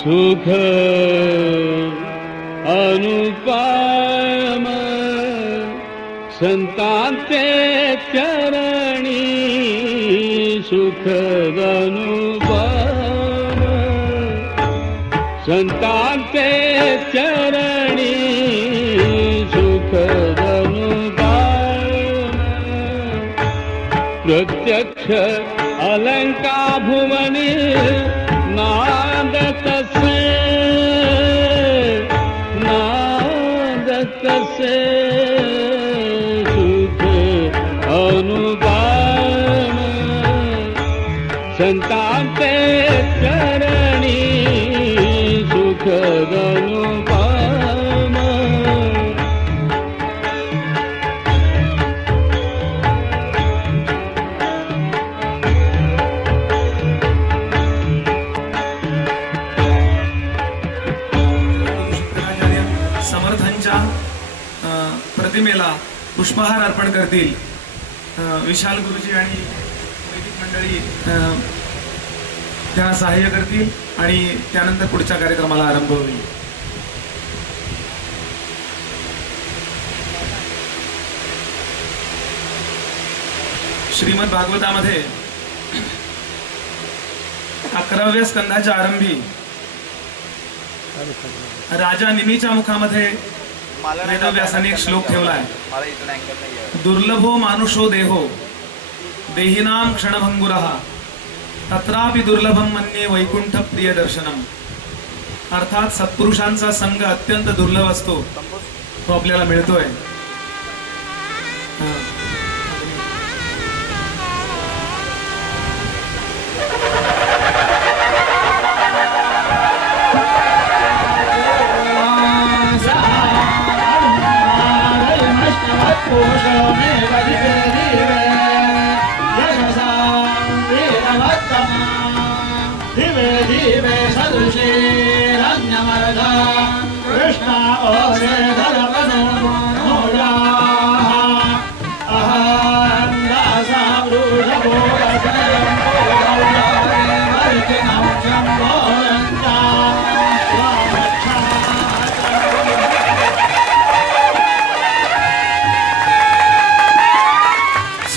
सुख अनुपम संतांचे चरणी सुख अनुपम संतांचे चरणी सुख अनुपम प्रत्यक्ष अलंका भुवनी नादत से सुख अनुपम संतांचे चरणी सुख अनुपम समर्थांच्या प्रतिमेला पुष्पहार अर्पण करतील विशाल गुरुजी आणि वैदिक मंडळी त्यांना सहाय्य करतील आणि त्यानंतर पुढच्या कार्यक्रमाला आरंभ होईल. श्रीमद भागवतामध्ये 11व्या स्कंधाच्या आरंभी राजा निमीच्या मुखामध्ये वेदव्यासाने एक श्लोक ठेवलाय. दुर्लभो मानुषो देहो देहिनाम क्षणभंगुरः तत्रापि दुर्लभम मन्ये वैकुंठ प्रिय दर्शनम. अर्थात सत्पुरुषांचा संग अत्यंत दुर्लभ असतो, तो आपल्याला मिळतोय.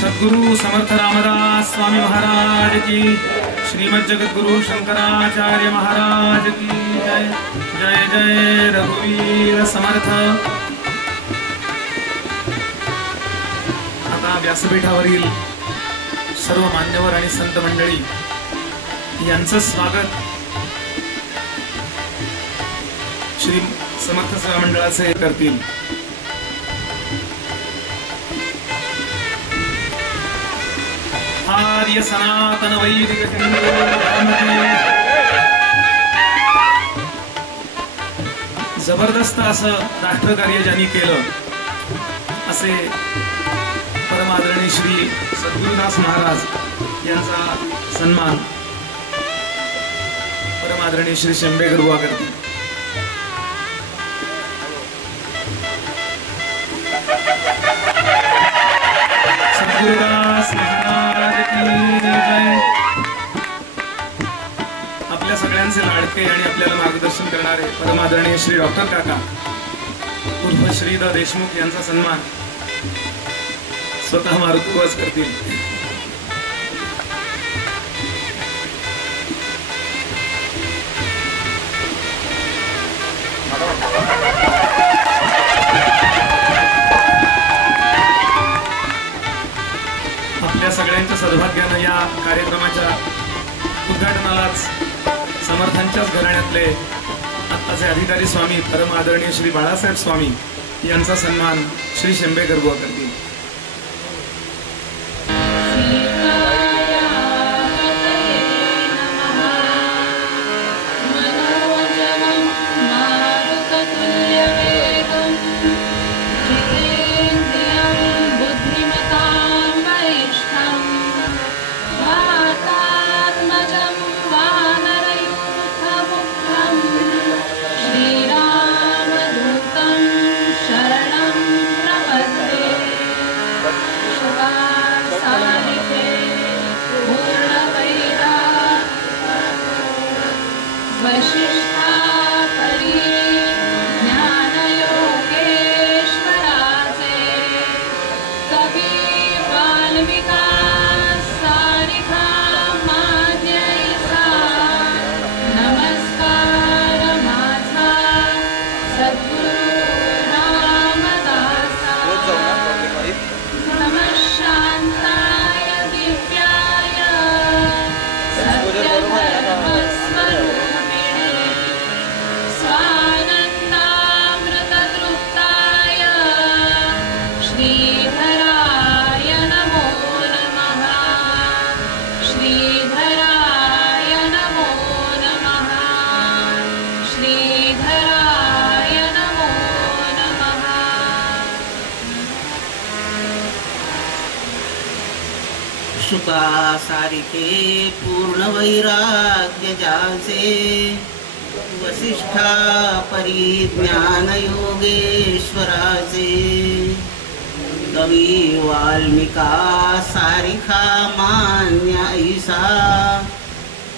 सद्गुरु समर्थ रामदास स्वामी महाराज की, श्रीमद जगद्गुरु शंकराचार्य महाराज की जय. जय जय रघुवीर समर्थ. आता व्यासपीठावरील सर्व मान्यवर आणि संत मंडळी यांचं स्वागत श्री समर्थ सेवा मंडळाचे करतील. आर्य सनातन वैदिक जबरदस्त असं राष्ट्रकार्य ज्यांनी केलं असे परमादरणीय श्री सद्गुरुदास महाराज यांचा सन्मान परमादरणीय श्री शंभेकर बुवा करतील. सद्गुरुदास महाराज की जय. आपल्या सगळ्यांचे लाडके आणि आपल्याला मार्गदर्शन करणारे परमादरणीय श्री डॉक्टर काका उर्फ श्री द देशमुख यांचा सन्मान स्वतः मारुतीवास करतील. आपल्या सगळ्यांच्या सद्भाग्यानं या कार्यक्रमाच्या उद्घाटनालाच समर्थांच्याच घराण्यातले आत्ताचे अधिकारी स्वामी परम आदरणीय श्री बाळासाहेब स्वामी यांचा सन्मान श्री शंभेकर बुवा करतील. स्वानन्दामृततृप्ताय श्रीधराय नमो नमः। श्रीधराय नमो नमः। श्रीधराय नमो नमः। शुका सारिके पूर्ण वैराग्य जाचे वसिष्ठा परिज्ञान योगेश्वराचे कवी वाल्मिका सारिखा मान्य ऐसा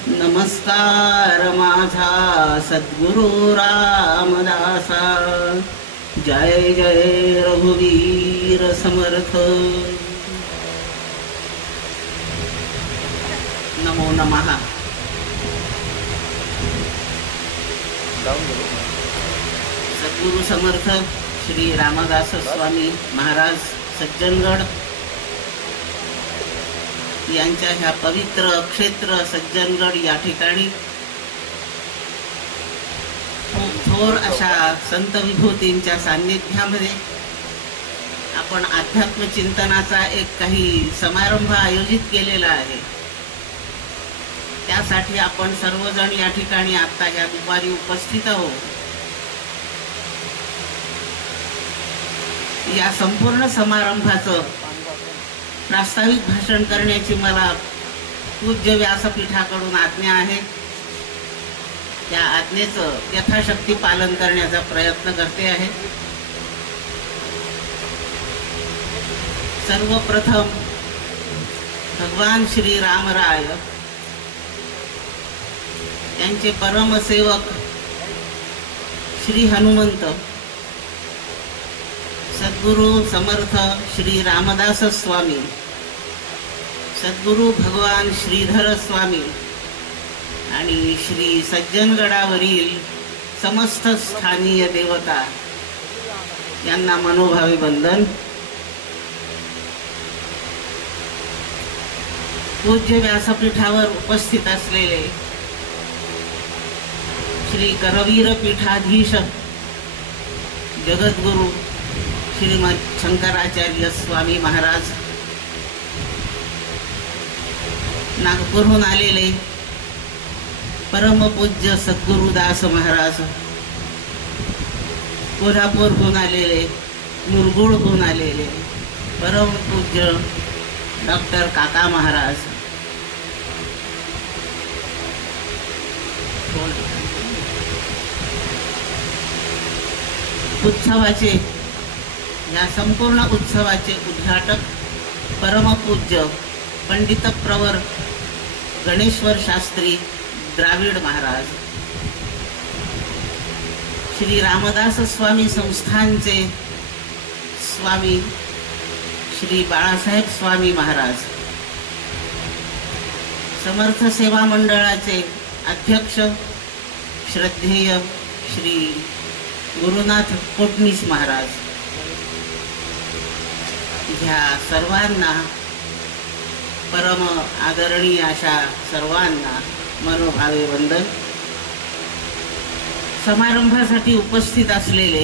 नमस्कार माझा सद्गुरु रामदासा। जय जय रघुवीर समर्थ। नमो नमः। सद्गुरु समर्थ श्री रामदास स्वामी महाराज सज्जनगड यांच्या ह्या पवित्र क्षेत्र सज्जनगड या ठिकाणी खूप थोर अशा संत विभूतींच्या सान्निध्यामध्ये आपण अध्यात्म चिंतनाचा एक काही समारंभ आयोजित केलेला आहे। त्यासाठी आपण सर्वजण या ठिकाणी आता या दुपारी उपस्थित आहोत। या संपूर्ण समारंभाचं प्रास्ताविक भाषण करण्याची मला पूज्य व्यासपीठाकडून आज्ञा आहे। त्या आज्ञेचं यथाशक्ती पालन करण्याचा प्रयत्न करते आहे। सर्वप्रथम भगवान श्री रामराय त्यांचे परमसेवक श्री हनुमंत सद्गुरु समर्थ श्री रामदास स्वामी, सद्गुरु भगवान श्रीधर स्वामी आणि श्री सज्जनगडावरील समस्त स्थानीय देवता यांना मनोभावे वंदन। पूज्य व्यासपीठावर उपस्थित असलेले श्री करवीर पीठाधीश जगद्गुरु श्रीमद शंकराचार्य स्वामी महाराज, नागपूरहून आलेले परमपूज्य सद्गुरुदास महाराज, कोल्हापूरहून आलेले मुरगुडहून आलेले परमपूज्य डॉक्टर काका महाराज, उत्सवाचे या संपूर्ण उत्सवाचे उद्घाटक परमपूज्य पंडित प्रवर गणेश्वर शास्त्री द्राविड महाराज, श्री रामदास स्वामी संस्थानचे स्वामी श्री बाळासाहेब स्वामी महाराज, समर्थ सेवा मंडळाचे अध्यक्ष श्रद्धेय श्री गुरुनाथ कोटणीस महाराज, ह्या सर्वांना परम आदरणीय अशा सर्वांना मनोभावे वंदन। समारंभासाठी उपस्थित असलेले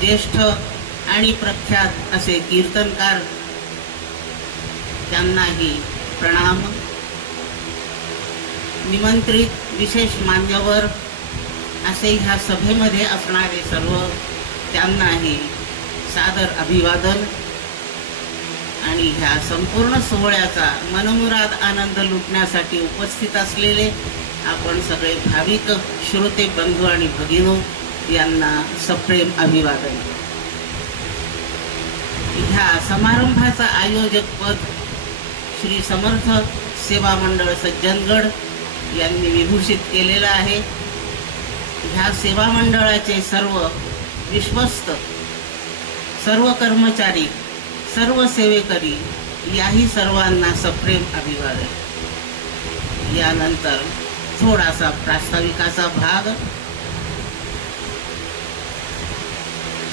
ज्येष्ठ आणि प्रख्यात असे कीर्तनकार त्यांनाही प्रणाम। निमंत्रित विशेष मान्यवर असे ह्या सभेमध्ये असणारे सर्व त्यांनाही सादर अभिवादन। आणि ह्या संपूर्ण सोहळ्याचा मनमुराद आनंद लुटण्यासाठी उपस्थित असलेले आपण सगळे भाविक श्रोते बंधू आणि भगिनो यांना सप्रेम अभिवादन। ह्या समारंभाचं आयोजक पद श्री समर्थ सेवा मंडळ सज्जनगड यांनी विभूषित केलेलं आहे। ह्या सेवा मंडळाचे सर्व विश्वस्त, सर्व कर्मचारी, सर्व सेवेकरी याही सर्वांना सप्रेम अभिवादन। यानंतर थोडासा प्रास्ताविकाचा भाग।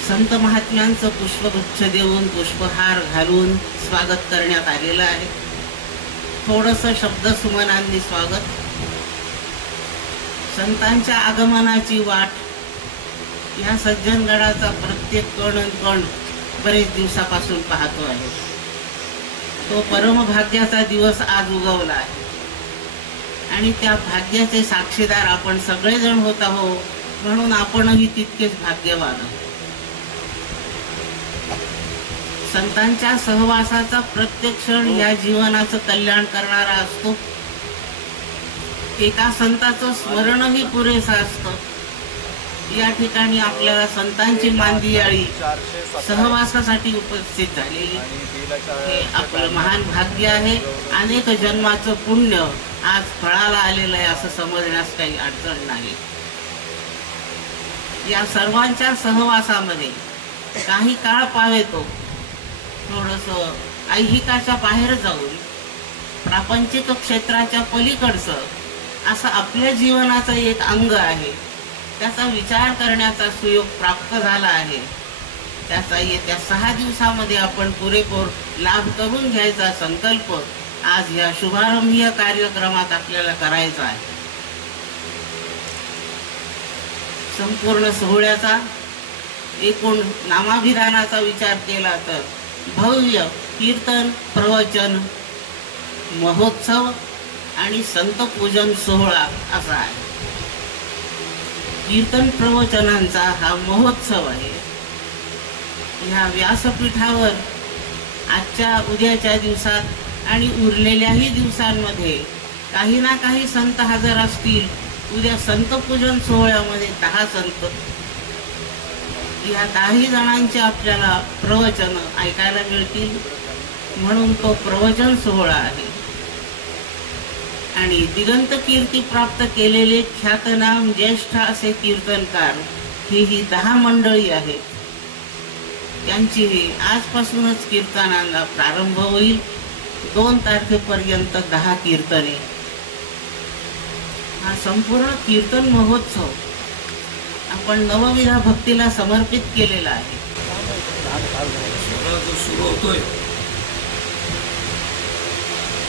संत महात्म्यांचं पुष्पगुच्छ देऊन पुष्पहार घालून स्वागत करण्यात आलेलं आहे। थोडंसं शब्दसुमनांनी स्वागत. संतांच्या आगमनाची वाट ह्या सज्जनगडाचा प्रत्येक कण अन कण बरेच दिवसापासून पाहतो आहे. तो परमभाग्याचा दिवस आज उगवला आहे आणि त्या भाग्याचे साक्षीदार आपण सगळेजण होत आहोत, म्हणून आपणही तितकेच भाग्यवान आहोत. संतांच्या सहवासाचा प्रत्येक क्षण या जीवनाचं कल्याण करणारा असतो. एका संताचं स्मरणही पुरेसं असतं. या ठिकाणी आपल्याला संतांची मांदियाळी सहवासासाठी उपस्थित झालेली हे आपलं महान भाग्य आहे. अनेक जन्माचं पुण्य आज फळाला आलेलं आहे असं समजण्यास काही अडचण नाही. या सर्वांच्या सहवासामध्ये काही काळ पावेतो थोडंसं ऐहिकाच्या बाहेर जाऊन प्रापंचिक क्षेत्राच्या पलीकडचं असं आपल्या जीवनाचं एक अंग आहे. त्याचा विचार करण्याचा सुयोग प्राप्त झाला आहे. त्याचा येत्या 6 दिवसामध्ये आपण पुरेपूर लाभ करून घ्यायचा संकल्प आज या शुभारंभीय कार्यक्रमात आपल्याला करायचा आहे. संपूर्ण सोहळ्याचा एकूण नामाभिधानाचा विचार केला तर भव्य कीर्तन, प्रवचन, महोत्सव आणि संत पूजन सोहळा असा आहे. कीर्तन प्रवचनांचा हा महोत्सव आहे. ह्या व्यासपीठावर आजच्या उद्याच्या दिवसात आणि उरलेल्याही दिवसांमध्ये काही ना काही संत हजर असतील. उद्या संत पूजन सोहळ्यामध्ये 10 संत, या 10 जणांचे आपल्याला प्रवचन ऐकायला मिळतील, म्हणून तो प्रवचन सोहळा आहे. आणि दिगंत कीर्ती प्राप्त केलेले ख्यातनाम ज्येष्ठ असे कीर्तनकार ही 10 मंडळी आहेत. त्यांची आजपासूनच कीर्तनाला प्रारंभ होईल. 2 तारखेपर्यंत 10 कीर्तने. हा संपूर्ण कीर्तन महोत्सव आपण नवविधा भक्तीला समर्पित केलेला आहे. जो सुरू होतोय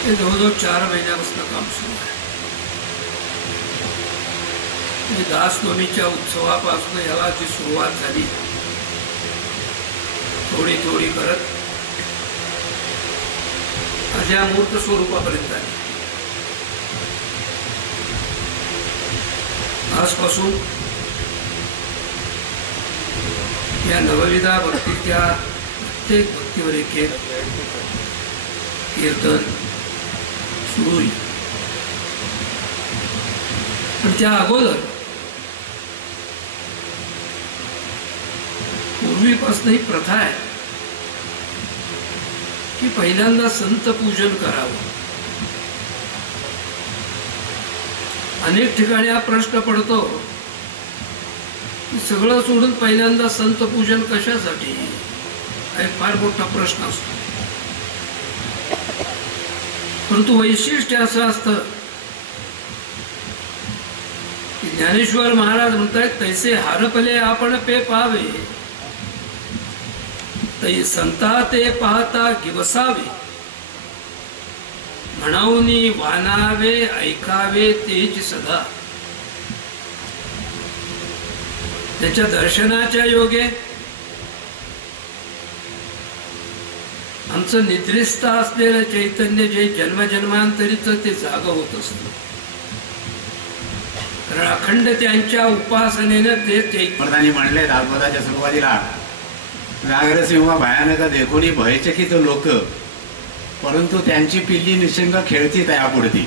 ते जवळजवळ 4 महिन्यापासून काम सुरू आहे. दासनवमीच्या उत्सवापासून याला जी सुरुवात झाली, थोडी थोडी करत आज या मूर्त स्वरूपापर्यंत आली. आजपासून या नवविधा भक्तीच्या प्रत्येक भक्तीवर एक कीर्तन सुरू होईल. पण त्या अगोदर पूर्वीपासून ही प्रथा आहे की पहिल्यांदा संत पूजन करावं. अनेक ठिकाणी हा प्रश्न पडतो की सगळं सोडून पहिल्यांदा संत पूजन कशासाठी, हा एक फार मोठा प्रश्न असतो. परंतु वैशिष्ट्य असं असतं की ज्ञानेश्वर महाराज म्हणतात, तैसे हरपले आपण पे पावे, तै संता ते पाहता गिवसावे, म्हणावनी वानावे ऐकावे तेच सदा. त्याच्या दर्शनाच्या योगे आमचं निद्रिस्त असलेलं चैतन्य जे जन्मजन्मांतरीचं ते जाग होत असतं. कारण अखंड त्यांच्या उपासनेनं ते चैतन्याने म्हणले दासबोधाच्या सुरुवातीला, व्याघ्रसिंह भयानक देखोनी भयचकित लोक, परंतु त्यांची पिल्ली निशंक खेळती तयापुढती.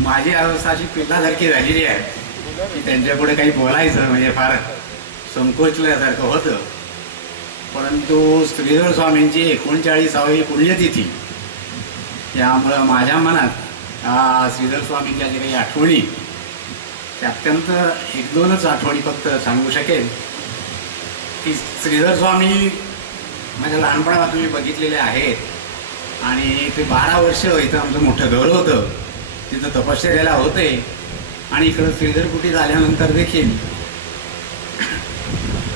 माझी अवस्था अशी पिल्लासारखी झालेली आहे की त्यांच्यापुढे काही बोलायचं म्हणजे फार संकोचल्यासारखं होतं. परंतु श्रीधर स्वामींची 39वी पुण्यतिथी, त्यामुळं माझ्या मनात श्रीधर स्वामींच्या जे काही आठवणी, त्या अत्यंत 1-2च आठवणी फक्त सांगू शकेल. की श्रीधर स्वामी माझ्या लहानपणापासून मी बघितलेले आहेत आणि ते 12 वर्ष इथं आमचं मोठं घर होतं, तिथं तपश्चर्याला होते. आणि इकडं श्रीधर कुटीत आल्यानंतर देखील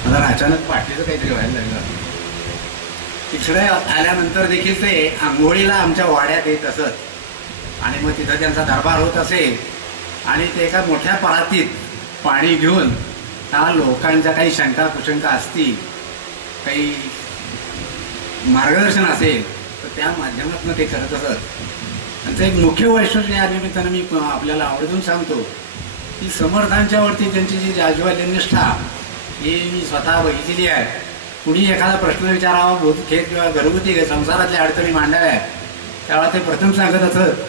मला अचानक पाठीचं काहीतरी व्हायला लागलं. तिकडे आल्यानंतर देखील ते आंघोळीला आमच्या वाड्यात येत असत आणि मग तिथं त्यांचा दरबार होत असे आणि ते एका मोठ्या परातीत पाणी घेऊन त्या लोकांच्या काही शंका कुशंका असतील, काही मार्गदर्शन असेल तर त्या माध्यमातून ते करत असत. त्यांचं एक मुख्य वैशिष्ट्य या निमित्तानं मी आपल्याला आवर्जून सांगतो की समर्थांच्या वरती त्यांची जी जाज्वल्य निष्ठा ही मी स्वतः बघितलेली आहे. कुणी एखादा प्रश्न विचारावा, भूतखेद किंवा घरगुती संसारातल्या अडचणी मांडाव्या, त्यावेळेला ते प्रथम सांगत असत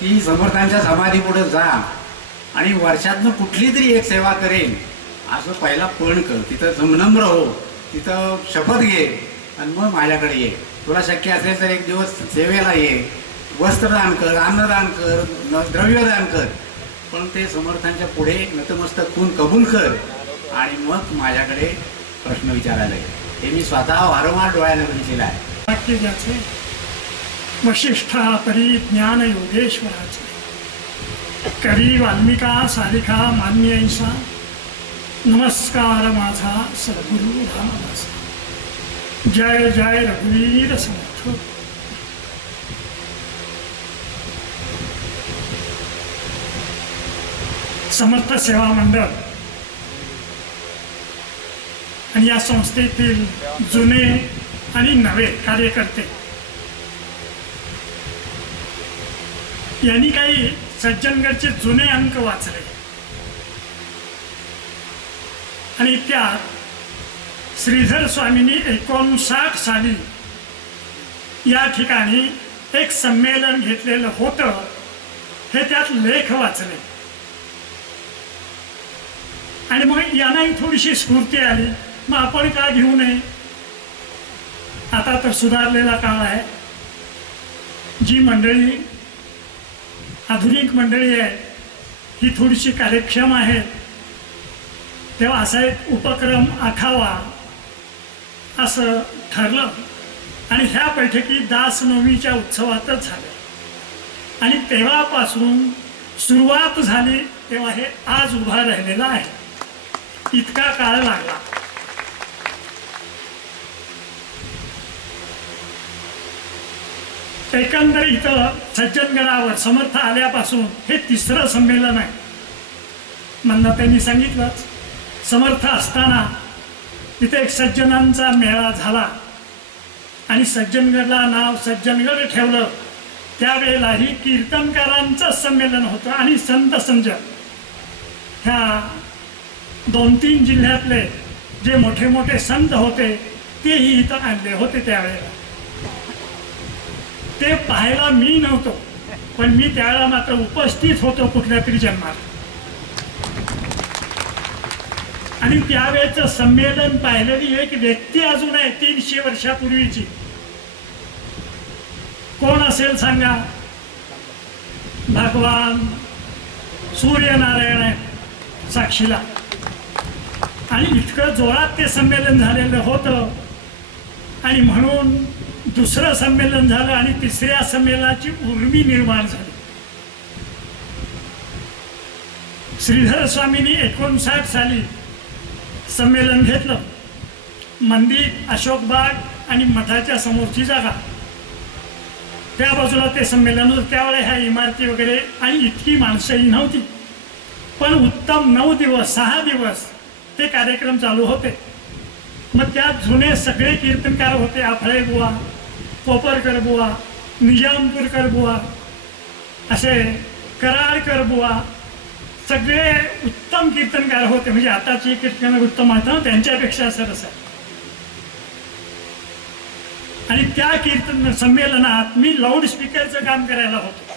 की समर्थांच्या समाधीपुढे जा आणि वर्षातनं कुठली तरी एक सेवा करेन असं पहिला पण कर, तिथं नम्र हो, तिथं शपथ घे आणि मग माझ्याकडे ये. तुला शक्य असेल तर एक दिवस सेवेला ये, वस्त्रदान कर, अन्नदान कर, द्रव्यदान कर, पण ते समर्थांच्या पुढे नतमस्तक होऊन कबूल कर आणि मग माझ्याकडे प्रश्न विचारायला ये. हे मी स्वतः वारंवार डोळ्याने बघितलेलं आहे. वाक्य ज्याचे वशिष्ठा परी ज्ञान योगेश्वराचे, करी वाल्मिका सारिका मान्य ऐसा, नमस्कार माझा सद्गुरु रामदासा. जय जय रघुवीर समर्थ. समर्थ सेवा मंडळ आणि या संस्थेतील जुने आणि नवे कार्यकर्ते यांनी काही सज्जनगडचे जुने अंक वाचले आणि त्यात श्रीधर स्वामींनी 59 साली या ठिकाणी एक संमेलन घेतलेलं होतं, हे त्यात लेख वाचले आणि मग यांनाही थोडीशी स्फूर्ती आली. मग आपण का घेऊ नये? आता तर सुधारलेला काळ आहे. जी मंडळी आधुनिक मंडळी आहे ही थोडीशी कार्यक्षम आहे, तेव्हा असा एक उपक्रम आखावा असं ठरलं आणि ह्या बैठकी दासनवमीच्या उत्सवातच झाल्या आणि तेव्हापासून सुरुवात झाली तेव्हा हे आज उभा राहिलेला आहे. इतका काळ लागला. एकंदर इथं सज्जनगडावर समर्थ आल्यापासून हे 3रं संमेलन आहे. म्हणणं त्यांनी सांगितलंच, समर्थ असताना इथे एक सज्जनांचा मेळा झाला आणि सज्जनगडला नाव सज्जनगड ठेवलं. त्यावेळेलाही कीर्तनकारांचं संमेलन होतं आणि संत संजय ह्या 2-3 जिल्ह्यातले जे मोठे मोठे संत होते तेही इथं आणले होते. त्यावेळेला ते पाहायला मी नव्हतो, पण मी त्यावेळेला मात्र उपस्थित होतो कुठल्या तरी जन्मात. आणि त्यावेळेचं संमेलन पाहिलेली एक व्यक्ती अजून आहे 300 वर्षापूर्वीची. कोण असेल सांगा? भगवान सूर्यनारायण आहे साक्षीला. आणि इतकं जोरात ते संमेलन झालेलं होतं आणि म्हणून 2रं संमेलन झालं आणि 3ऱ्या संमेलनाची उर्मी निर्माण झाली. श्रीधर स्वामींनी 59 साली संमेलन घेतलं. मंदिर, अशोकबाग आणि मठाच्या समोरची जागा, त्या बाजूला ते संमेलन होतं. त्यावेळेला ह्या इमारती वगैरे आणि इतकी माणसंही नव्हती, पण उत्तम 9 दिवस 6 दिवस ते कार्यक्रम चालू होते. मग त्यात जुने सगळे कीर्तनकार होते. आफळे बुवा, कोपरकर बुवा, निजामपूरकर बुवा, असे कराडकर बुवा, सगळे उत्तम कीर्तनकार होते. म्हणजे आताची कीर्तन उत्तम आहेत त्यांच्यापेक्षा सरस आहे. आणि त्या कीर्तन संमेलनात मी लाऊडस्पीकरचं काम करायला होतो.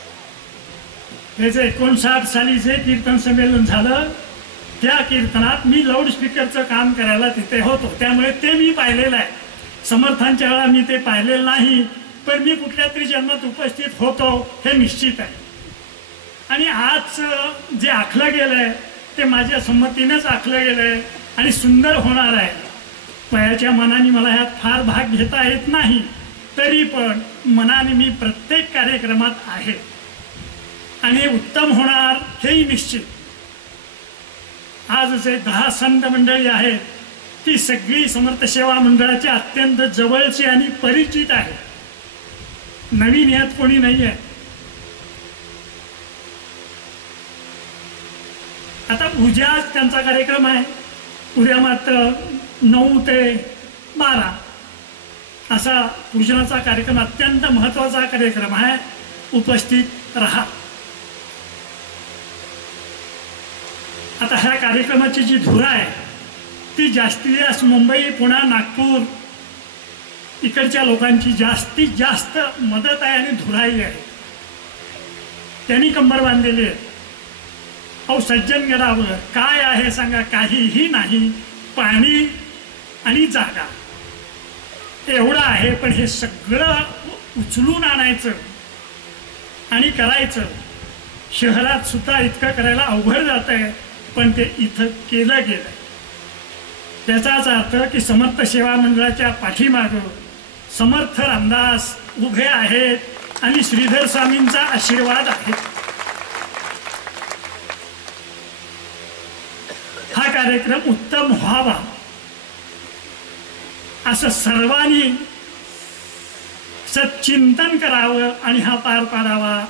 हे जे 59 साली जे कीर्तन संमेलन झालं त्या कीर्तनात मी लाऊडस्पीकरचं काम करायला तिथे होतो. त्यामुळे ते मी पाहिलेलं आहे. समर्थांच्या वेळा मी ते पाहिलेलं नाही, पण मी कुठल्या तरी जन्मात उपस्थित होतो हे निश्चित आहे. आणि आज जे आखलं गेलं आहे ते माझ्या संमतीनेच आखलं गेलं आहे आणि सुंदर होणार आहे. वयाच्या मनाने मला ह्यात फार भाग घेता येत नाही, तरी पण मनाने मी प्रत्येक कार्यक्रमात आहे आणि उत्तम होणार हेही निश्चित. आज जे 10 संत मंडळी आहेत ती सगळी समर्थ सेवा मंडळाच्या अत्यंत जवळची आणि परिचित आहे. नवीन यात कोणी नाही आहे. आता उद्या त्यांचा कार्यक्रम आहे. उद्या मात्र 9 ते 12 असा पूजनाचा कार्यक्रम, अत्यंत महत्त्वाचा कार्यक्रम आहे. उपस्थित राहा. आता ह्या कार्यक्रमाची जी धुरा आहे ती जास्तीत जास्त मुंबई, पुणे, नागपूर इकडच्या लोकांची जास्तीत जास्त मदत आहे आणि धुराई आहे. त्यांनी कंबर बांधलेली आहे. अहो सज्जनगडावर काय आहे सांगा? काहीही नाही. पाणी आणि जागा एवढं आहे. पण हे सगळं उचलून आणायचं आणि करायचं शहरात सुद्धा इतकं करायला अवघड जात आहे. पण ते इथं केलं गेलं. त्याचाच अर्थ की समर्थ सेवा मंडळाच्या पाठीमागं समर्थ रामदास उभे आहेत आणि श्रीधर स्वामींचा आशीर्वाद आहे. हा कार्यक्रम उत्तम व्हावा असं सर्वांनी सच्चिंतन करावं आणि हा पार पाडावा